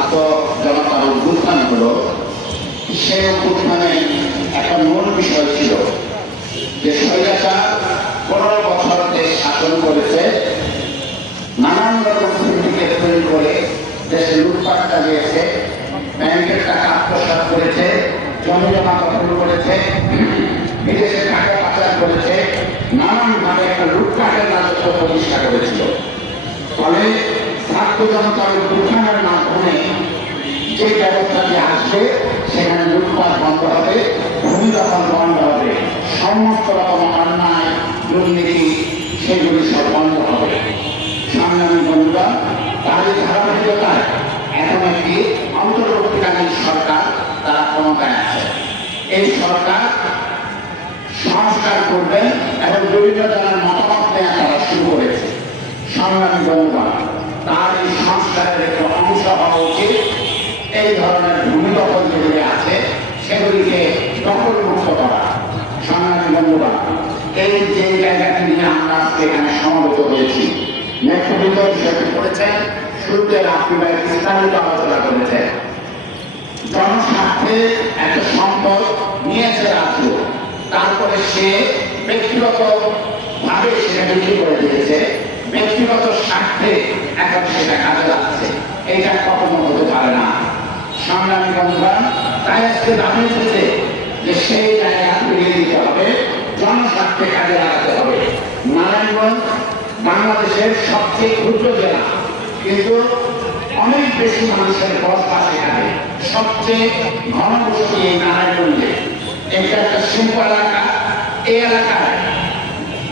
ছাত্র জনতার উদ্বোধন হলো সেই উদ্বোধনে একটা মূল বিষয় ছিল যে স্বৈরাচার পনেরো বছর দেশ শাসন করেছে, নানান রকম সিন্ডিকেট তৈরি করে দেশে লুটপাট চালিয়েছে, ব্যাংকের টাকা আত্মসাৎ করেছে জমি জমা দখল করেছে, বিদেশে টাকা পাচার করেছে, নানানভাবে একটা লুটপাটের রাজত্ব প্রতিষ্ঠা করেছিল। ফলে জনতার উত্থানের মাধ্যমে যে ব্যবস্থাটি আসবে সেখানে লুটপাট বন্ধ হবে ভূমি দখল বন্ধ হবে, সমস্ত রকম অন্যায়, দুর্নীতি, সেগুলি সব বন্ধ হবে। সংগ্রামী বন্ধুরা তাদের ধারাবাহিকতায় এখন একটি অন্তর্বর্তীকালীন সরকার তারা ক্ষমতায় আছে। এই সরকার সংস্কার করবেন এবং বিভিন্ন জনের মতামত নেওয়া তারা শুরু করেছে। সংগ্রামী বন্ধুরা তার এই অংশ হওয়া উচিত এই ধরনের ভূমি দখল যেগুলি আছে, সেগুলিকে দখল মুক্ত করা। সংগ্রামী বন্ধুরা এই যে জায়গাটি নিয়ে আমরা এখানে সমবেত হয়েছি নেতৃবৃন্দ বিষয়টি করেছেন শুরুতে রাত্রি ভাই বিস্তারিত আলোচনা করেছেন জনস্বার্থে একটা সম্পদ নিয়েছে রাজ্য, তারপরে সে ব্যক্তিগত ভাবে সেটা বিক্রি করে দিয়েছে। ব্যক্তিগত স্বার্থে এখন সেটা কাজে লাগছে এটা কখনো হতে পারে না। সংগ্রামী বন্ধুরা তাই আজকে দাবি উঠেছে যে সেই জায়গা ফিরিয়ে দিতে হবে, জনস্বার্থে কাজে লাগাতে হবে। নারায়ণগঞ্জ বাংলাদেশের সবচেয়ে ক্ষুদ্র জেলা, কিন্তু অনেক বেশি মানুষের বস বসবাস এখানে। সবচেয়ে ঘনবসতি এই নারায়ণগঞ্জে। এটা একটা শিল্প এলাকা, এই এলাকায়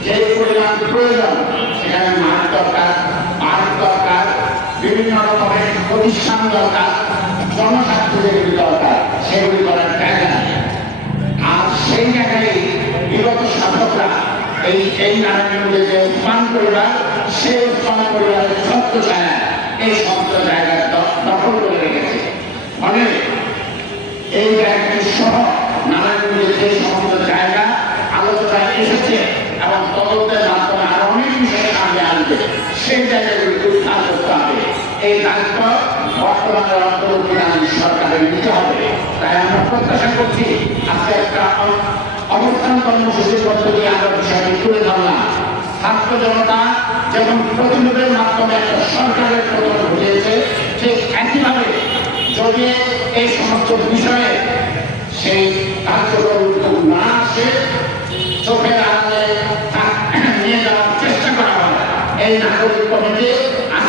যে পরিমাণ প্রয়োজন সেখানে মাঠ দরকার পার্ক দরকার বিভিন্ন রকমের প্রতিষ্ঠান দরকার জনস্বার্থ যেগুলি দরকার সেগুলি করার জায়গা। আর সেই জায়গায় বিগত শাসকরা এই এই নারায়ণগঞ্জে যে উৎপান পরিবার সেই উৎপান পরিবারের ছত্র ছায়া এই সমস্ত জায়গা দখল করে রেখেছে ফলে এই জায়গাটি সহ নারায়ণগঞ্জের যে সমস্ত জায়গা আলোচনায় এসেছে এবং তদন্তের মাধ্যমে আরও অনেক বিষয় সামনে আসবে সেই জায়গাগুলি উদ্ধার করতে হবে এই দায়িত্ব বর্তমানে অন্তর্বর্তীকালীন সরকারের নিতে হবে। তাই আমরা প্রত্যাশা করছি আজকে একটা অবস্থান কর্মসূচির মধ্য দিয়ে আমরা বিষয়টি তুলে ধরলাম। ছাত্র জনতা যেমন প্রতিরোধের মাধ্যমে একটা সরকারের প্রদান ঘটিয়েছে, ঠিক একইভাবে যদি এই সমস্ত বিষয়ে সেই কার্যকর উদ্যোগ না আসে, চোখের আড়ালে নিয়ে যাওয়ার চেষ্টা করা হয়। এই নাগরিক কমিটি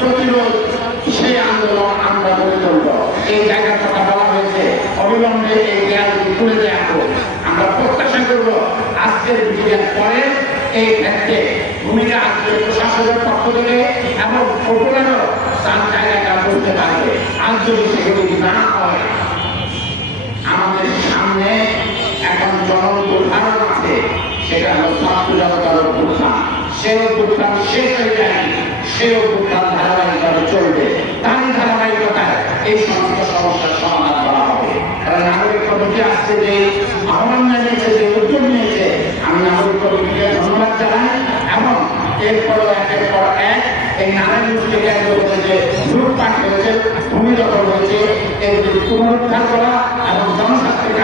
প্রতিরোধ সেই আন্দোলন আমরা গড়ে তুলব। এই জায়গার কথা বলা হয়েছে। অবিলম্বে এই দেয়ালটি তুলে দেওয়া হোক। আমরা প্রত্যাশা করব আজকের ভিডিওর পরে এই ক্ষেত্রে ভূমিকা আসবে প্রশাসনের পক্ষ থেকে এবং পপুলারও তার জায়গাটা বলতে পারবে। আর যদি সেগুলি না হয়, আমাদের সামনে এখন জনদুর্ধারণ আছে। সেটা হলো ছাত্র জনতার অভ্যুত্থান। সে অভ্যুত্থান শেষ হয়ে যায়নি। সে অভ্যুত্থান চলবে। তারই ধারাবাহিকতায় এই সমস্ত সমস্যার সমাধান করা হবে। কারণ নাগরিক কমিটি আজকে যে, আহ্বান জানিয়েছে যে, উদ্যোগ নিয়েছে। আমি নাগরিক কমিটিকে ধন্যবাদ জানাই এবং এরপর একের পর এক এই করে যে লুটপাট হয়েছে ভূমি দখল হয়েছে এগুলি পুনরুদ্ধার করা এবং জনস্বাস্থ্যের